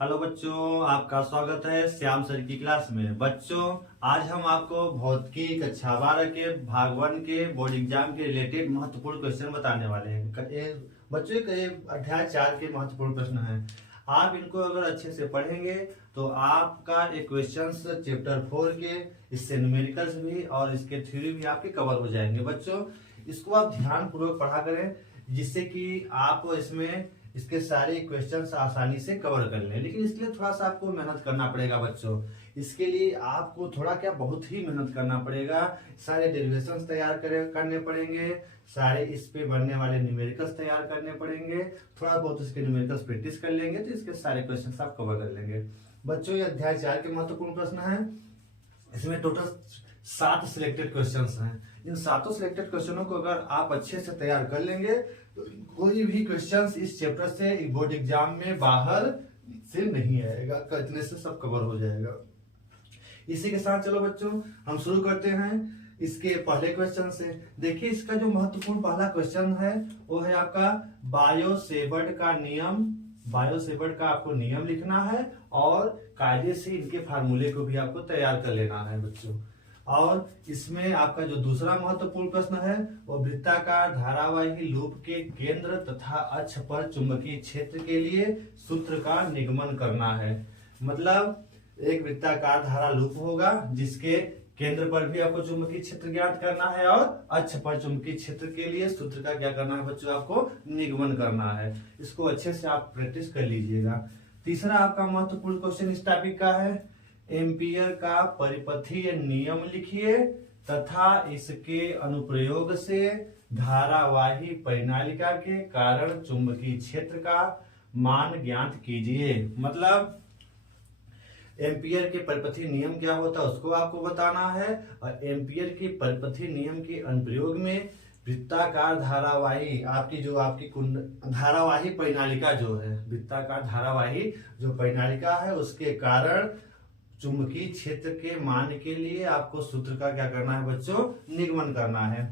Hello बच्चों, आपका स्वागत है श्याम सर की क्लास में। बच्चों, आज हम आपको भौतिकी कक्षा 12 के भाग 1 के बोर्ड एग्जाम के रिलेटेड महत्वपूर्ण क्वेश्चन बताने वाले हैं। बच्चों के अध्याय 4 के महत्वपूर्ण प्रश्न हैं। आप इनको अगर अच्छे से पढ़ेंगे तो आपका ये क्वेश्चन चैप्टर 4 के इससे न्यूमेरिकल्स भी और इसके थ्योरी भी आपके कवर हो जाएंगे। बच्चों, इसको आप ध्यान पूर्वक पढ़ा करें जिससे कि आप इसमें इसके सारे क्वेश्चंस आसानी से कवर कर लें। लेकिन इसके लिए थोड़ा सा आपको मेहनत करना पड़ेगा बच्चों। इसके लिए आपको थोड़ा क्या बहुत ही मेहनत करना पड़ेगा। सारे डेरिवेशंस तैयार करने पड़ेंगे, सारे इस पे बनने वाले न्यूमेरिकल्स तैयार करने पड़ेंगे। थोड़ा बहुत इसके न्यूमेरिकल्स प्रैक्टिस कर लेंगे तो इसके सारे क्वेश्चंस आप कवर कर लेंगे। बच्चों, ये अध्याय 4 के महत्वपूर्ण प्रश्न है। इसमें टोटल 7 सिलेक्टेड क्वेश्चंस हैं। इन 7 सिलेक्टेड क्वेश्चनों को अगर आप अच्छे से तैयार कर लेंगे तो कोई भी क्वेश्चंस इस चैप्टर से बोर्ड एग्जाम में बाहर से नहीं आएगा। इतने से सब कवर हो जाएगा। इसी के साथ चलो बच्चों हम शुरू करते हैं इसके पहले क्वेश्चन से। देखिए, इसका जो महत्वपूर्ण पहला क्वेश्चन है वो है आपका बायो-सेवर्ट का नियम। बायो-सेवर्ट का आपको नियम लिखना है और कायदे से इनके फार्मूले को भी आपको तैयार कर लेना है बच्चों। और इसमें आपका जो दूसरा महत्वपूर्ण प्रश्न है वो वृत्ताकार धारावाही लूप के केंद्र तथा अक्ष पर चुंबकीय क्षेत्र के लिए सूत्र का निगमन करना है। मतलब एक वृत्ताकार धारा लूप होगा जिसके केंद्र पर भी आपको चुंबकीय क्षेत्र ज्ञात करना है और अक्ष पर चुंबकीय क्षेत्र के लिए सूत्र का क्या करना है बच्चों, आपको निगमन करना है। इसको अच्छे से आप प्रैक्टिस कर लीजिएगा। तीसरा आपका महत्वपूर्ण क्वेश्चन इस टॉपिक का है एम्पियर का परिपथीय नियम लिखिए तथा इसके अनुप्रयोग से धारावाही परिनालिका के कारण चुंबकीय क्षेत्र का मान ज्ञात कीजिए। मतलब एम्पियर के परिपथीय नियम क्या होता है उसको आपको बताना है और एम्पियर के परिपथीय नियम के अनुप्रयोग में वृत्ताकार धारावाही आपकी धारावाही परिनालिका जो है, वृत्ताकार धारावाही जो परिनालिका है उसके कारण चुंबकीय क्षेत्र के मान के लिए आपको सूत्र का क्या करना है बच्चों, निगमन करना है।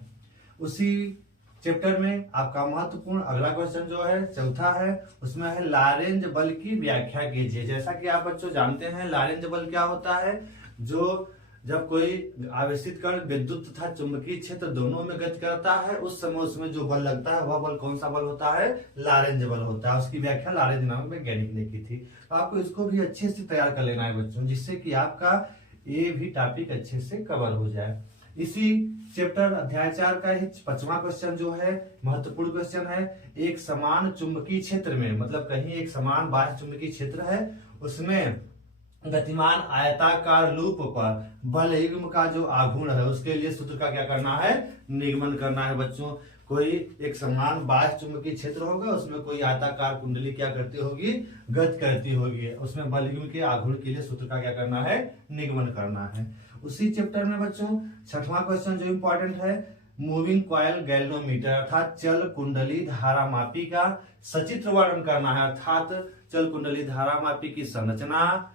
उसी चैप्टर में आपका महत्वपूर्ण अगला क्वेश्चन जो है चौथा है उसमें है लारेंज बल की व्याख्या कीजिए। जैसा कि आप बच्चों जानते हैं लारेंज बल क्या होता है, जो जब कोई आवेशित कण विद्युत तथा चुंबकीय क्षेत्र दोनों में गति करता है उस समय उसमें जो बल लगता है वह बल कौन सा बल होता है, लारेंज बल होता है। उसकी व्याख्या लारेंज नामक वैज्ञानिक ने की थी। तो आपको इसको भी अच्छे से तैयार कर लेना है बच्चों जिससे कि आपका ये भी टॉपिक अच्छे से कवर हो जाए। इसी चैप्टर अध्याय 4 का ही 5वां क्वेश्चन जो है महत्वपूर्ण क्वेश्चन है एक समान चुंबकीय क्षेत्र में, मतलब कहीं एक समान बाह्य चुंबकीय क्षेत्र है उसमें गतिमान आयताकार लूप पर बल युग्म का जो आघूर्ण है उसके लिए सूत्र का क्या करना है, निगमन करना है बच्चों। कोई एक समान बाह्य चुंबकीय क्षेत्र होगा उसमें कोई आयताकार कुंडली क्या करती होगी, गति करती होगी, उसमें बल युग्म के आघूर्ण के लिए सूत्र का क्या करना है, निगमन करना है। उसी चैप्टर में बच्चों 6वां क्वेश्चन जो इंपॉर्टेंट है मूविंग कॉयल गैल्वेनोमीटर अर्थात चल कुंडली धारामापी का सचित्र वर्णन करना है। अर्थात चल कुंडली धारामापी की संरचना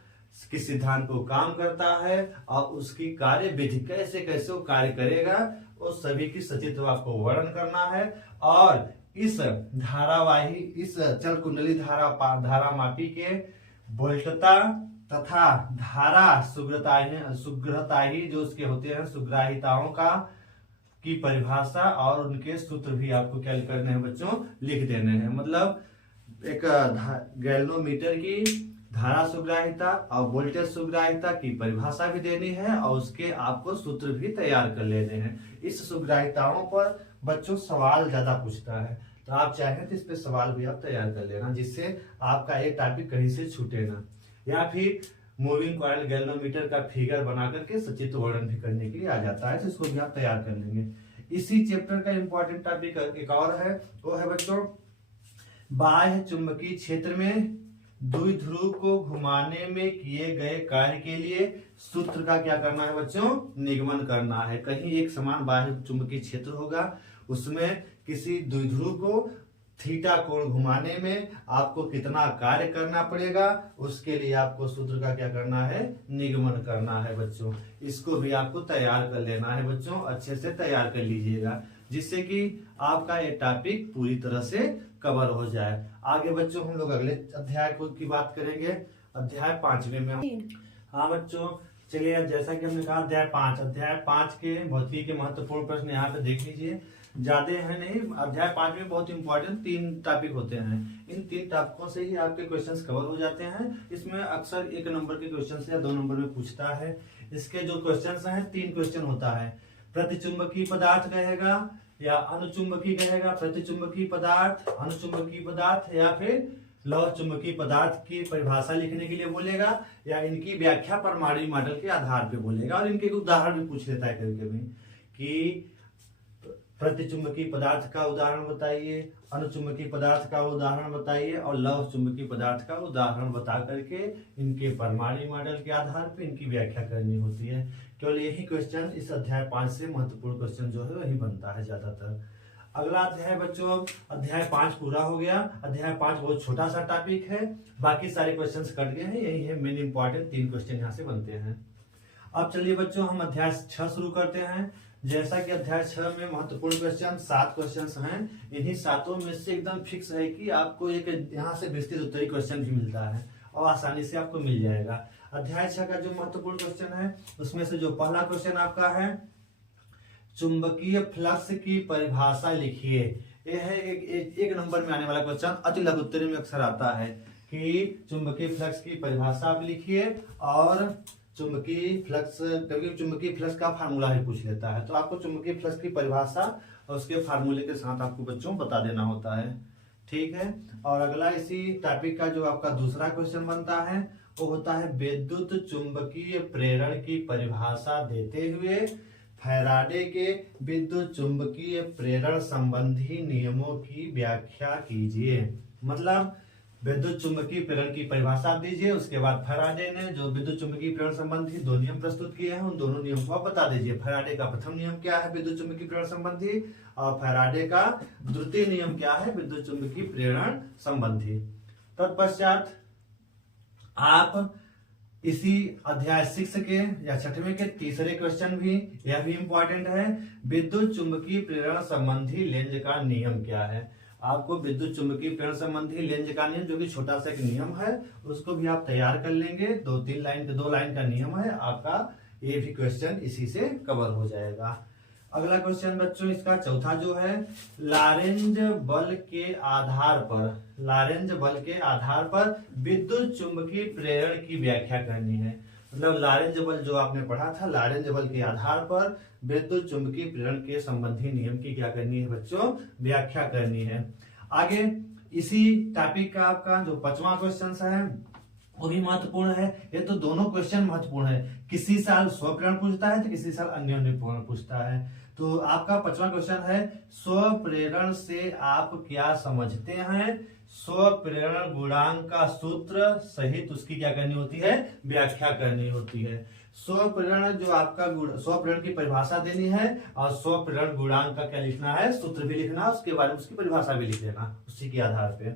किस सिद्धांत को काम करता है और उसकी कार्य विधि कैसे कैसे वो कार्य करेगा उस सभी की सचित्र आपको वर्णन करना है। और इस धारावाही इस चल कुंडली धारामापी के वोल्टता तथा धारा सुग्रताही जो उसके होते हैं सुग्राहिताओं का की परिभाषा और उनके सूत्र भी आपको क्या करने हैं बच्चों, लिख देने हैं। मतलब एक गैल्वेनोमीटर की धारा सुग्राहिता और वोल्टेज सुग्राहिता की परिभाषा भी देनी है और उसके आपको सूत्र भी तैयार कर लेने हैं। इस सुग्राहिताओं पर बच्चों सवाल ज्यादा पूछता है तो आप चाहें तो इस पे सवाल भी आप तैयार कर लेना जिससे आपका ये टॉपिक कहीं से छूटे ना। या फिर मूविंग कॉइल गैल्वेनोमीटर का फिगर बना करके सचित्र वर्णन भी करने के लिए आ जाता है तो इसको भी आप तैयार कर लेंगे। इसी चैप्टर का इंपॉर्टेंट टॉपिक एक और है वो है बच्चों बाह्य चुंबकीय क्षेत्र में द्विध्रुव को घुमाने में किए गए कार्य के लिए सूत्र का क्या करना है बच्चों, निगमन करना है। कहीं एक समान बाह्य चुंबकीय क्षेत्र होगा उसमें किसी द्विध्रुव को थीटा कोण घुमाने में आपको कितना कार्य करना पड़ेगा उसके लिए आपको सूत्र का क्या करना है, निगमन करना है बच्चों। इसको भी आपको तैयार कर लेना है बच्चों, अच्छे से तैयार कर लीजिएगा जिससे कि आपका ये टॉपिक पूरी तरह से कवर हो जाए। आगे बच्चों हम लोग अगले अध्याय की बात करेंगे अध्याय 5वें में। हाँ बच्चों, चलिए जैसा कि हमने कहा अध्याय 5 के भौतिकी के महत्वपूर्ण प्रश्न यहाँ पे देख लीजिए। ज्यादा है नहीं, अध्याय 5 में बहुत इंपॉर्टेंट 3 टॉपिक होते हैं। इन 3 टॉपिकों से ही आपके क्वेश्चंस कवर हो जाते हैं। इसमें अक्सर 1 नंबर के क्वेश्चन या 2 नंबर में पूछता है। इसके जो क्वेश्चन हैं 3 क्वेश्चन होता है। प्रतिचुंबकीय पदार्थ कहेगा या अनुचुंबकीय कहेगा, प्रतिचुंबकीय पदार्थ, अनुचुंबकीय पदार्थ, या फिर लौह चुंबकीय पदार्थ की परिभाषा लिखने के लिए बोलेगा, या इनकी व्याख्या परमाणु मॉडल के आधार पे बोलेगा। और इनके उदाहरण भी पूछ लेता है कभी कभी कि प्रतिचुंबकीय पदार्थ का उदाहरण बताइए, अनुचुंबकीय पदार्थ का उदाहरण बताइए और लौह चुंबकीय पदार्थ का उदाहरण बता करके इनके परमाणु मॉडल के आधार पे इनकी व्याख्या करनी होती है। केवल यही क्वेश्चन इस अध्याय 5 से महत्वपूर्ण क्वेश्चन जो है वही बनता है ज्यादातर। अगला अध्याय बच्चों, अध्याय 5 पूरा हो गया। अध्याय 5 बहुत छोटा सा टॉपिक है, बाकी सारे क्वेश्चंस कट गए हैं। यही है मेन इंपॉर्टेंट 3 क्वेश्चन यहाँ से बनते हैं। अब चलिए बच्चों हम अध्याय 6 शुरू करते हैं। जैसा कि अध्याय 6 में महत्वपूर्ण क्वेश्चन 7 क्वेश्चन हैं। इन्हीं 7 में से एकदम फिक्स है कि आपको एक यहाँ से विस्तृत उत्तरीय क्वेश्चन भी मिलता है और आसानी से आपको मिल जाएगा। अध्याय 6 का जो महत्वपूर्ण क्वेश्चन है उसमें से जो पहला क्वेश्चन आपका है, चुंबकीय फ्लक्स की परिभाषा लिखिए। यह है एक नंबर में आने वाला क्वेश्चन, अति लघु उत्तरीय में अक्सर आता है कि चुंबकीय फ्लक्स की परिभाषा आप लिखिए। और चुंबकीय फ्लक्स, कभी चुंबकीय फ्लक्स का फार्मूला ही पूछ लेता है, तो आपको चुंबकीय फ्लक्स की परिभाषा और उसके फार्मूले के साथ आपको बच्चों बता देना होता है। ठीक है। और अगला इसी टॉपिक का जो आपका दूसरा क्वेश्चन बनता है वो होता है विद्युत चुंबकीय प्रेरण की परिभाषा देते हुए फैराडे के विद्युत चुंबकीय प्रेरण संबंधी नियमों की व्याख्या कीजिए। मतलब विद्युत चुंबकीय प्रेरण की परिभाषा दीजिए, उसके बाद फैराडे ने जो विद्युत चुंबकीय प्रेरण संबंधी 2 नियम प्रस्तुत किए हैं उन दोनों नियम को आप बता दीजिए। फैराडे का प्रथम नियम क्या है विद्युत चुंबकीय प्रेरण संबंधी, और फैराडे का द्वितीय नियम क्या है विद्युत चुंबकीय प्रेरण संबंधी। तत्पश्चात आप इसी अध्याय 6 के या 6वें के तीसरे क्वेश्चन भी, यह भी इंपॉर्टेंट है, विद्युत चुंबकीय प्रेरण संबंधी लेंज का नियम क्या है। आपको विद्युत चुंबकीय प्रेरण संबंधी लेंज का नियम, जो कि छोटा सा एक नियम है, उसको भी आप तैयार कर लेंगे। 2 लाइन का नियम है आपका, ये भी क्वेश्चन इसी से कवर हो जाएगा। अगला क्वेश्चन बच्चों इसका चौथा जो है, लारेंज बल के आधार पर विद्युत चुंबकीय प्रेरण की व्याख्या करनी है। मतलब लारेंज बल जो आपने पढ़ा था, लारेंज बल के आधार पर विद्युत चुंबकीय प्रेरण के संबंधी नियम की क्या करनी है बच्चों, व्याख्या करनी है। आगे इसी टॉपिक का आपका जो 5वां क्वेश्चन है वो भी महत्वपूर्ण है। ये तो दोनों क्वेश्चन महत्वपूर्ण है, किसी साल स्वप्रेरण पूछता है तो किसी साल अन्योन्य प्रेरण पूछता है। तो आपका 5वां क्वेश्चन है, स्वप्रेरण से आप क्या समझते हैं। स्वप्रेरण गुणांक का सूत्र सहित उसकी क्या करनी होती है, व्याख्या करनी होती है। स्वप्रेरण जो आपका स्वप्रेरण की परिभाषा देनी है और स्वप्रेरण गुणांक का क्या लिखना है, सूत्र भी लिखना, उसके बारे में उसकी परिभाषा भी लिख देना उसी के आधार पे।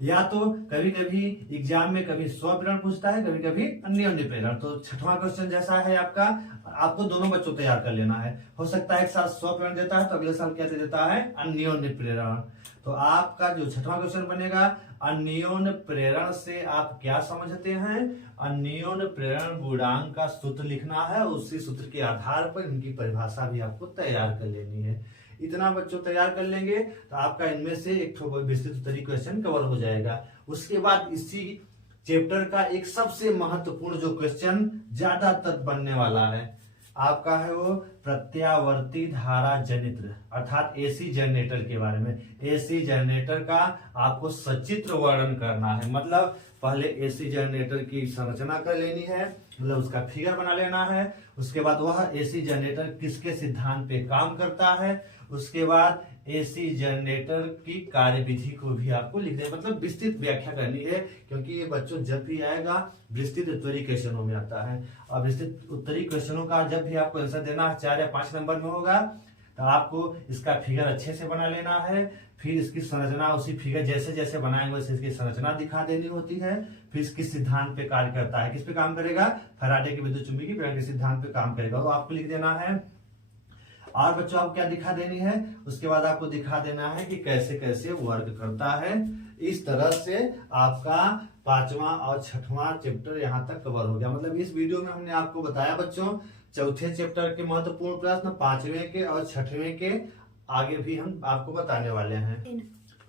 या तो कभी कभी एग्जाम में कभी स्वप्रेरण पूछता है, कभी कभी अन्योन्य प्रेरण। तो 6वां क्वेश्चन जैसा है आपका, आपको दोनों बच्चों तैयार कर लेना है। हो सकता है एक साल स्वप्रेरण देता है तो अगले साल क्या दे देता है, अन्योन्य प्रेरण। तो आपका जो 6वां क्वेश्चन बनेगा, अन्योन्य प्रेरण से आप क्या समझते हैं। अन्योन्य प्रेरण गुणांक का सूत्र लिखना है, उसी सूत्र के आधार पर इनकी परिभाषा भी आपको तैयार कर लेनी है। इतना बच्चों तैयार कर लेंगे तो आपका इनमें से एक विस्तृत उत्तरीय क्वेश्चन कवर हो जाएगा। उसके बाद इसी चैप्टर का एक सबसे महत्वपूर्ण जो क्वेश्चन ज्यादातर बनने वाला है आपका है वो प्रत्यावर्ती धारा जनित्र, अर्थात एसी जनरेटर के बारे में। एसी जनरेटर का आपको सचित्र वर्णन करना है। मतलब पहले एसी जनरेटर की संरचना कर लेनी है, मतलब उसका फिगर बना लेना है। उसके बाद वह एसी जनरेटर किसके सिद्धांत पे काम करता है, उसके बाद एसी जनरेटर की कार्यविधि को भी आपको लिखना है। मतलब विस्तृत व्याख्या करनी है, क्योंकि ये बच्चों जब भी आएगा विस्तृत उत्तरीय क्वेश्चनों में आता है। और विस्तृत उत्तरीय क्वेश्चनों का जब भी आपको आंसर देना है 4 या 5 नंबर में होगा, तो आपको इसका फिगर अच्छे से बना लेना है। फिर इसकी संरचना उसी फिगर जैसे जैसे बनाएंगे वैसे इसकी संरचना दिखा देनी होती है। फिर किस सिद्धांत पे कार्य करता है, किस पे काम करेगा, फैराडे के विद्युत चुंबकीय प्रेरण के सिद्धांत पे काम करेगा, वो आपको लिख देना है। और बच्चों आपको क्या दिखा देनी है, उसके बाद आपको दिखा देना है कि कैसे कैसे वर्क करता है। इस तरह से आपका 5वां और 6वां चैप्टर यहाँ तक कवर हो गया। मतलब इस वीडियो में हमने आपको बताया बच्चों चौथे चैप्टर के महत्वपूर्ण प्रश्न, 5वें के और 6वें के आगे भी हम आपको बताने वाले हैं।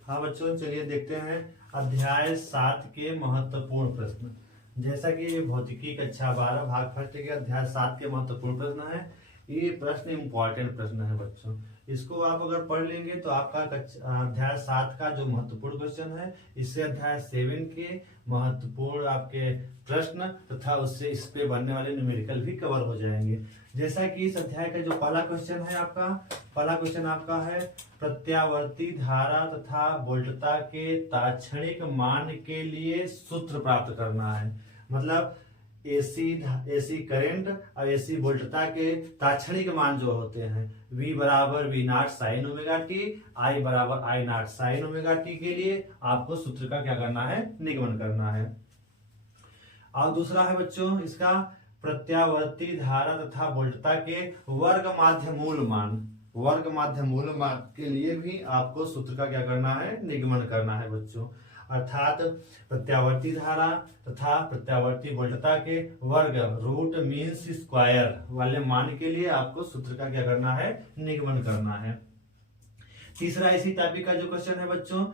हाँ बच्चों, चलिए देखते हैं अध्याय 7 के महत्वपूर्ण प्रश्न। जैसा कि भौतिकी कक्षा 12 भाग फर्स्ट के अध्याय 7 के महत्वपूर्ण प्रश्न है। ये प्रश्न इम्पोर्टेंट प्रश्न है बच्चों, इसको आप अगर पढ़ लेंगे तो आपका अध्याय 7 का जो महत्वपूर्ण क्वेश्चन है, इससे अध्याय 7 के महत्वपूर्ण आपके प्रश्न तथा उससे इस पे बनने वाले न्यूमेरिकल भी कवर हो जाएंगे। जैसा कि इस अध्याय का जो पहला क्वेश्चन आपका है प्रत्यावर्ती धारा तथा वोल्टता के तात्क्षणिक मान के लिए सूत्र प्राप्त करना है। मतलब एसी करंट और एसी वोल्टता के तात्क्षणिक मान जो होते हैं V बराबर V not sine omega T, I बराबर I not sine omega T के लिए आपको सूत्र का क्या करना है, निगमन करना है। और दूसरा है बच्चों इसका प्रत्यावर्ती धारा तथा वोल्टता के वर्ग माध्य मूल मान के लिए भी आपको सूत्र का क्या करना है, निगमन करना है बच्चों। अर्थात प्रत्यावर्ती धारा तथा प्रत्यावर्ती वोल्टता के वर्ग रूट मीन्स स्क्वायर वाले मान के लिए आपको सूत्र का क्या करना है, निगमन करना है। तीसरा इसी टॉपिक का जो क्वेश्चन है बच्चों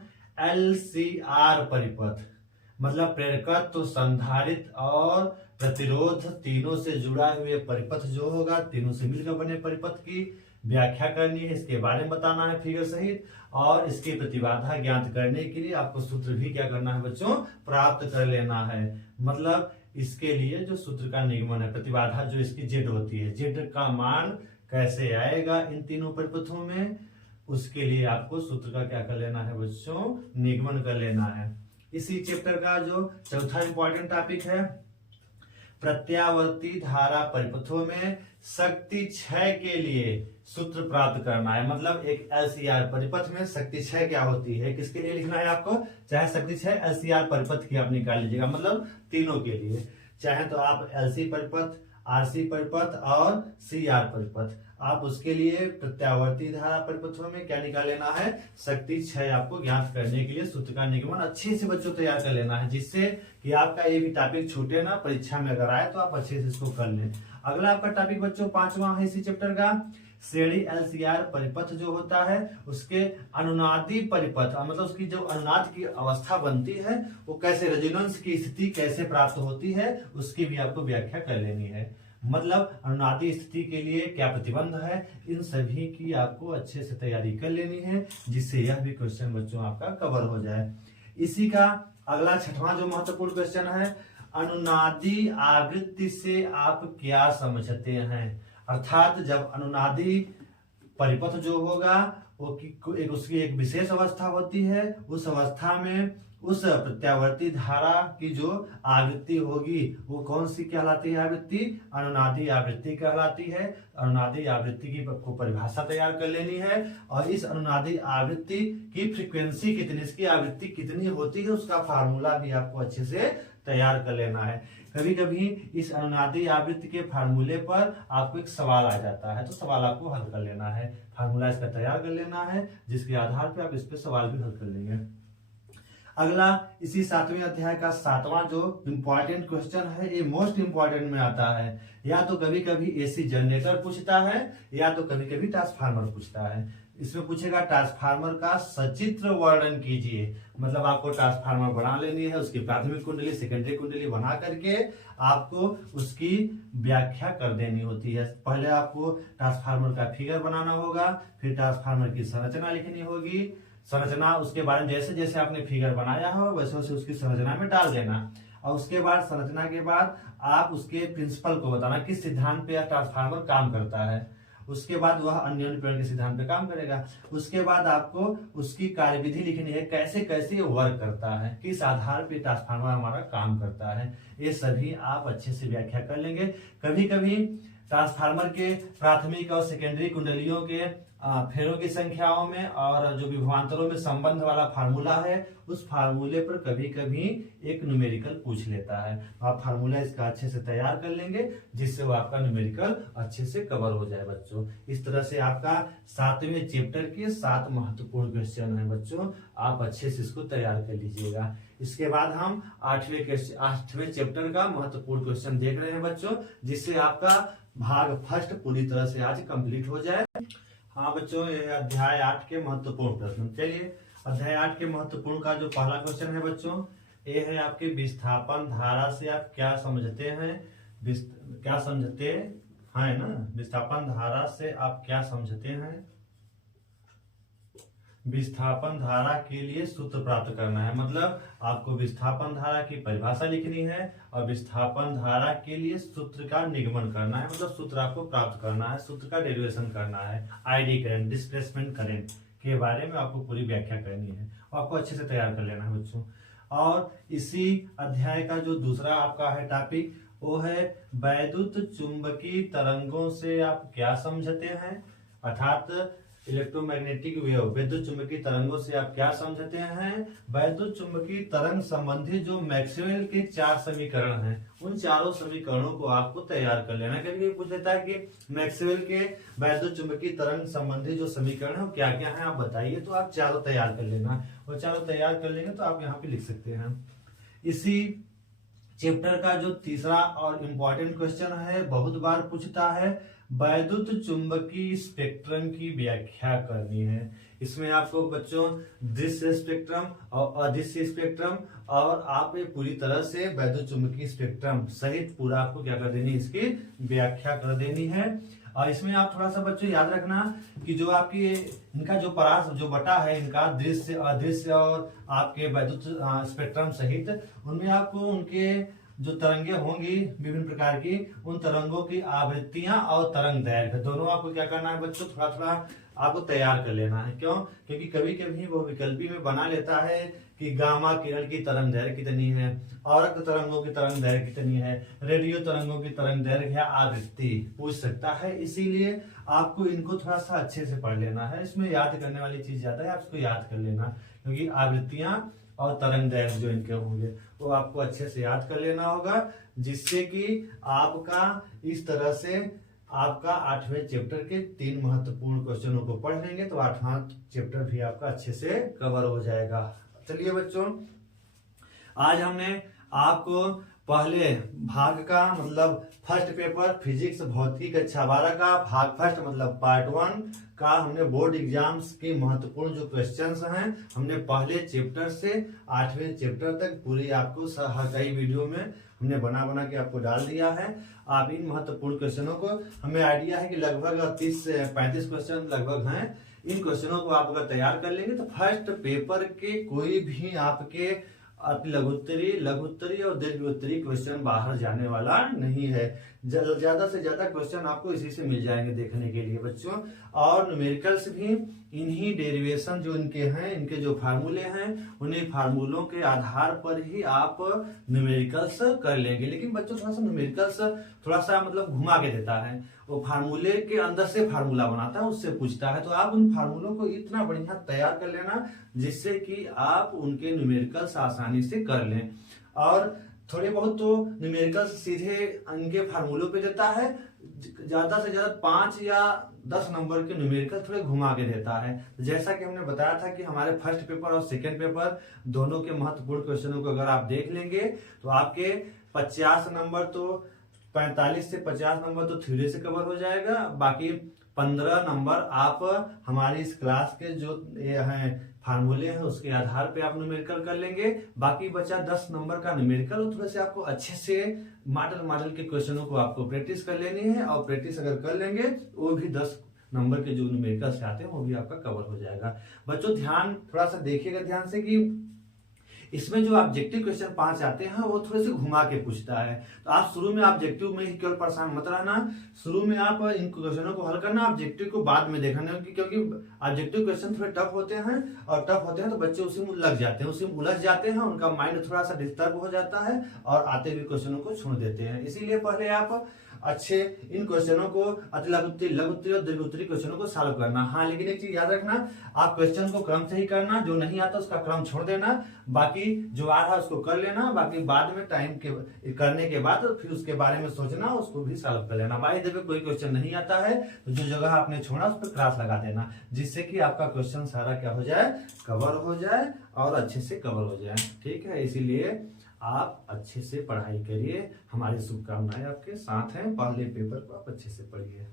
LCR परिपथ, मतलब प्रेरकत्व, संधारित्र और प्रतिरोध तीनों से जुड़ा हुए परिपथ जो होगा, तीनों से मिलकर बने परिपथ की व्याख्या करनी है, इसके बारे में बताना है फिगर सहित, और इसकी प्रतिबाधा ज्ञात करने के लिए आपको सूत्र भी क्या करना है बच्चों, प्राप्त कर लेना है। मतलब इसके लिए जो सूत्र का निगमन है, प्रतिबाधा जो इसकी जेड होती है, जेड का मान कैसे आएगा इन तीनों परिपथों में, उसके लिए आपको सूत्र का क्या कर लेना है बच्चों, निगमन कर लेना है। इसी चैप्टर का जो चौथा इंपॉर्टेंट टॉपिक है प्रत्यावर्ती धारा परिपथों में शक्ति क्षय के लिए सूत्र प्राप्त करना है। मतलब एक LCR परिपथ में शक्ति क्षय क्या होती है, किसके लिए लिखना है आपको, चाहे शक्ति क्षय LCR परिपथ की आप निकाल लीजिएगा, मतलब तीनों के लिए, चाहे तो आप LC परिपथ, RC परिपथ और CR परिपथ, आप उसके लिए प्रत्यावर्ती धारा परिपथों में क्या निकाल लेना है, शक्ति क्षय आपको ज्ञात करने के लिए सूत्र का निगमन अच्छे से बच्चों तैयार कर लेना है, जिससे कि आपका ये भी टॉपिक छूटे ना, परीक्षा में अगर आए तो आप अच्छे से इसको कर लें। अगला आपका टॉपिक बच्चों 5वां है इसी चैप्टर का श्रेणी LCR परिपथ जो होता है उसके अनुनादी परिपथ, मतलब उसकी जो अनुनाद की अवस्था बनती है वो कैसे, रेजोनेंस की स्थिति कैसे प्राप्त होती है, उसकी भी आपको व्याख्या कर लेनी है। मतलब अनुनादी स्थिति के लिए क्या प्रतिबंध है, इन सभी की आपको अच्छे से तैयारी कर लेनी है, जिससे यह भी क्वेश्चन बच्चों आपका कवर हो जाए। इसी का अगला 6वां जो महत्वपूर्ण क्वेश्चन है अनुनादी आवृत्ति से आप क्या समझते हैं। अर्थात जब अनुनादी परिपथ जो होगा वो उसकी एक विशेष अवस्था होती है, उस अवस्था में उस प्रत्यावर्ती धारा की जो आवृत्ति होगी वो कौन सी कहलाती है, आवृत्ति, अनुनादी आवृत्ति कहलाती है। अनुनादी आवृत्ति की को परिभाषा तैयार कर लेनी है, और इस अनुनादी आवृत्ति की फ्रीक्वेंसी कितनी, इसकी आवृत्ति कितनी होती है, उसका फार्मूला भी आपको अच्छे से तैयार कर लेना है। कभी कभी इस अनुनादी आवृत्ति के फार्मूले पर आपको एक सवाल आ जाता है, तो सवाल आपको हल कर लेना है, फार्मूला इसका तैयार कर लेना है, जिसके आधार पर आप इस पे सवाल भी हल कर लेंगे। अगला इसी 7वें अध्याय का 7वां जो इंपॉर्टेंट क्वेश्चन है, ये मोस्ट इंपॉर्टेंट में आता है। या तो कभी कभी एसी जनरेटर पूछता है, या तो कभी कभी ट्रांसफार्मर पूछता है। इसमें पूछेगा ट्रांसफार्मर का सचित्र वर्णन कीजिए। मतलब आपको ट्रांसफार्मर बना लेनी है, उसकी प्राथमिक कुंडली सेकेंडरी कुंडली बना करके आपको उसकी व्याख्या कर देनी होती है। पहले आपको ट्रांसफार्मर का फिगर बनाना होगा, फिर ट्रांसफार्मर की संरचना लिखनी होगी, संरचना उसके बारे में जैसे जैसे आपने फिगर बनाया हो वैसे वैसे उसकी संरचना में डाल देना, और उसके बाद संरचना के बाद आप उसके प्रिंसिपल को बताना किस सिद्धांत पे ट्रांसफार्मर काम करता है। उसके बाद वह अन्योन्य प्रेरण के सिद्धांत पे काम करेगा। उसके बाद आपको उसकी कार्यविधि लिखनी है, कैसे कैसे ये वर्क करता है, किस आधार पे ट्रांसफार्मर हमारा काम करता है। ये सभी आप अच्छे से व्याख्या कर लेंगे। कभी कभी ट्रांसफार्मर के प्राथमिक और सेकेंडरी कुंडलियों के फेरों की संख्याओं में और जो विभवांतरों में संबंध वाला फार्मूला है उस फार्मूले पर कभी कभी एक न्यूमेरिकल पूछ लेता है। आप फार्मूला इसका अच्छे से तैयार कर लेंगे जिससे वो आपका न्यूमेरिकल अच्छे से कवर हो जाए बच्चों। इस तरह से आपका 7वें चैप्टर के 7 महत्वपूर्ण क्वेश्चन है बच्चों, आप अच्छे से इसको तैयार कर लीजिएगा। इसके बाद हम 8वें चैप्टर का महत्वपूर्ण क्वेश्चन देख रहे हैं बच्चों, जिससे आपका भाग फर्स्ट पूरी तरह से आज कंप्लीट हो जाए। हाँ बच्चों, ये अध्याय 8 के महत्वपूर्ण प्रश्न। चलिए अध्याय 8 के महत्वपूर्ण का जो पहला क्वेश्चन है बच्चों, ये है आपके विस्थापन धारा से आप क्या समझते हैं। क्या समझते हैं ना, विस्थापन धारा से आप क्या समझते हैं। विस्थापन धारा के लिए सूत्र प्राप्त करना है, मतलब आपको विस्थापन धारा की परिभाषा लिखनी है और विस्थापन धारा के लिए सूत्र का निगमन करना है, मतलब सूत्र आपको प्राप्त करना है, सूत्र का डेरिवेशन करना है। आईडी करंट, डिस्प्लेसमेंट करंट के बारे में आपको पूरी व्याख्या करनी है, आपको अच्छे से तैयार कर लेना है बच्चों। और इसी अध्याय का जो दूसरा आपका है टॉपिक, वो है वैद्युत चुंबकीय तरंगों से आप क्या समझते हैं, अर्थात इलेक्ट्रोमैग्नेटिक वेव, वैद्युत चुंबकीय तरंगों से आप क्या समझते हैं। वैद्युत चुंबकीय तरंग संबंधी जो मैक्सवेल के 4 समीकरण हैं, उन चारों समीकरणों को आपको तैयार कर लेना। क्योंकि पूछ लेता है कि मैक्सवेल के वैद्युत चुंबकीय तरंग संबंधी जो समीकरण है वो क्या क्या है आप बताइए, तो आप चारों तैयार कर लेना। और चारों तैयार कर लेंगे तो आप यहाँ पे लिख सकते हैं। इसी चैप्टर का जो तीसरा और इम्पोर्टेंट क्वेश्चन है, बहुत बार पूछता है, वैद्युत चुंबकीय स्पेक्ट्रम की व्याख्या करनी है। इसमें आपको बच्चों दृश्य स्पेक्ट्रम और अदृश्य स्पेक्ट्रम और आप ये पूरी तरह से वैद्युत चुंबकीय स्पेक्ट्रम सहित पूरा आपको क्या कर देनी, इसकी व्याख्या कर देनी है। और इसमें आप थोड़ा सा बच्चों याद रखना कि जो आपकी इनका जो परास जो बटा है इनका दृश्य, अदृश्य और आपके वैद्युत स्पेक्ट्रम सहित, उनमें आपको उनके जो तरंगे होंगी विभिन्न प्रकार की, उन तरंगों की आवृत्तियां और तरंग दैर्घ्य दोनों आपको क्या करना है बच्चों, थोड़ा थोड़ा आपको तैयार कर लेना है। क्यों? क्योंकि कभी कभी वो विकल्पी में बना लेता है कि गामा किरण की तरंग दैर्घ्य कितनी है, औरक तरंगों की तरंग दैर्घ्य कितनी है, रेडियो तरंगों की तरंग दैर्घ्य या आवृत्ति पूछ सकता है। इसीलिए आपको इनको थोड़ा सा अच्छे से पढ़ लेना है। इसमें याद करने वाली चीज ज्यादा है, आप इसको याद कर लेना, क्योंकि आवृत्तियां और तरंग दैर्घ्य जो इनके होंगे वो आपको अच्छे से याद कर लेना होगा, जिससे कि आपका इस तरह से आपका 8वें चैप्टर के 3 महत्वपूर्ण क्वेश्चनों को पढ़ लेंगे तो 8वां चैप्टर भी आपका अच्छे से कवर हो जाएगा। चलिए बच्चों, आज हमने आपको पहले भाग का मतलब फर्स्ट पेपर फिजिक्स भौतिकी कक्षा 12 का भाग फर्स्ट मतलब पार्ट 1 का हमने बोर्ड एग्जाम्स के महत्वपूर्ण जो क्वेश्चंस हैं हमने पहले चैप्टर से 8वें चैप्टर तक पूरी आपको कई वीडियो में हमने बना के आपको डाल दिया है। आप इन महत्वपूर्ण क्वेश्चनों को, हमें आइडिया है कि लगभग 30 से 35 क्वेश्चन लगभग हैं, इन क्वेश्चनों को आप अगर तैयार कर लेंगे तो फर्स्ट पेपर के कोई भी आपके लघुत्तरी और दीर्घोत्तरी क्वेश्चन बाहर जाने वाला नहीं है। ज्यादा से ज्यादा क्वेश्चन आपको इसी से मिल जाएंगे देखने के लिए बच्चों। और न्यूमेरिकल्स भी इन्हीं डेरिवेशन जो इनके हैं, इनके जो फार्मूले हैं, उन्हीं फार्मूलों के आधार पर ही आप न्यूमेरिकल्स कर लेंगे। लेकिन बच्चों थोड़ा सा न्यूमेरिकल्स थोड़ा सा मतलब घुमा के देता है, वो फार्मूले के अंदर से फार्मूला बनाता है, उससे पूछता है। तो आप उन फार्मूलों को इतना बढ़िया तैयार कर लेना जिससे कि आप उनके न्यूमेरिकल्स आसानी से कर लें। और थोड़े बहुत तो न्यूमेरिकल्स सीधे इनके फार्मूलों पे देता है, ज्यादा से ज्यादा 5 या 10 नंबर के न्यूमेरिकल थोड़े घुमा के देता है। जैसा कि हमने बताया था कि हमारे फर्स्ट पेपर और सेकंड पेपर दोनों के महत्वपूर्ण क्वेश्चनों को अगर आप देख लेंगे तो आपके 50 नंबर तो 45 से 50 नंबर तो थ्योरी से कवर हो जाएगा, बाकी 15 नंबर आप हमारी इस क्लास के जो ये हैं फार्मूले हैं उसके आधार पे आप न्यूमेरिकल कर लेंगे। बाकी बचा 10 नंबर का न्यूमेरिकल, थोड़े से आपको अच्छे से मॉडल के क्वेश्चनों को आपको प्रैक्टिस कर लेनी है, और प्रैक्टिस अगर कर लेंगे वो भी 10 नंबर के जो न्यूमेरिकल से आते हैं वो भी आपका कवर हो जाएगा। बच्चों ध्यान थोड़ा सा देखिएगा ध्यान से कि इसमें जो ऑब्जेक्टिव क्वेश्चन 5 आते हैं वो थोड़े से घुमा के पूछता है। तो आप शुरू में ऑब्जेक्टिव में ही केवल परेशान मत रहना, शुरू में आप इन क्वेश्चनों को हल करना, ऑब्जेक्टिव को बाद में देखना, क्योंकि ऑब्जेक्टिव क्वेश्चन थोड़े टफ होते हैं, और टफ होते हैं तो बच्चे उसी में लग जाते हैं, उसी में उलझ जाते हैं, उनका माइंड थोड़ा सा डिस्टर्ब हो जाता है और आते हुए क्वेश्चनों को छोड़ देते हैं। इसीलिए पहले आप अच्छे इन क्वेश्चनों को अतिलघुत्तरी, लघुत्तरी और दीर्घोत्तरी क्वेश्चनों को सॉल्व करना। हाँ, लेकिन एक चीज याद रखना, आप क्वेश्चन को क्रम से ही करना, जो नहीं आता उसका क्रम छोड़ देना, बाकी जो आ रहा है उसको कर लेना, बाकी बाद में टाइम के करने के बाद फिर उसके बारे में सोचना, उसको भी सॉल्व कर लेना। बाय द वे कोई क्वेश्चन नहीं आता है तो जो जगह आपने छोड़ा उस पर क्रॉस लगा देना, जिससे कि आपका क्वेश्चन सारा क्या हो जाए, कवर हो जाए और अच्छे से कवर हो जाए। ठीक है, इसीलिए आप अच्छे से पढ़ाई करिए, हमारी शुभकामनाएं आपके साथ हैं। पहले पेपर को आप अच्छे से पढ़िए।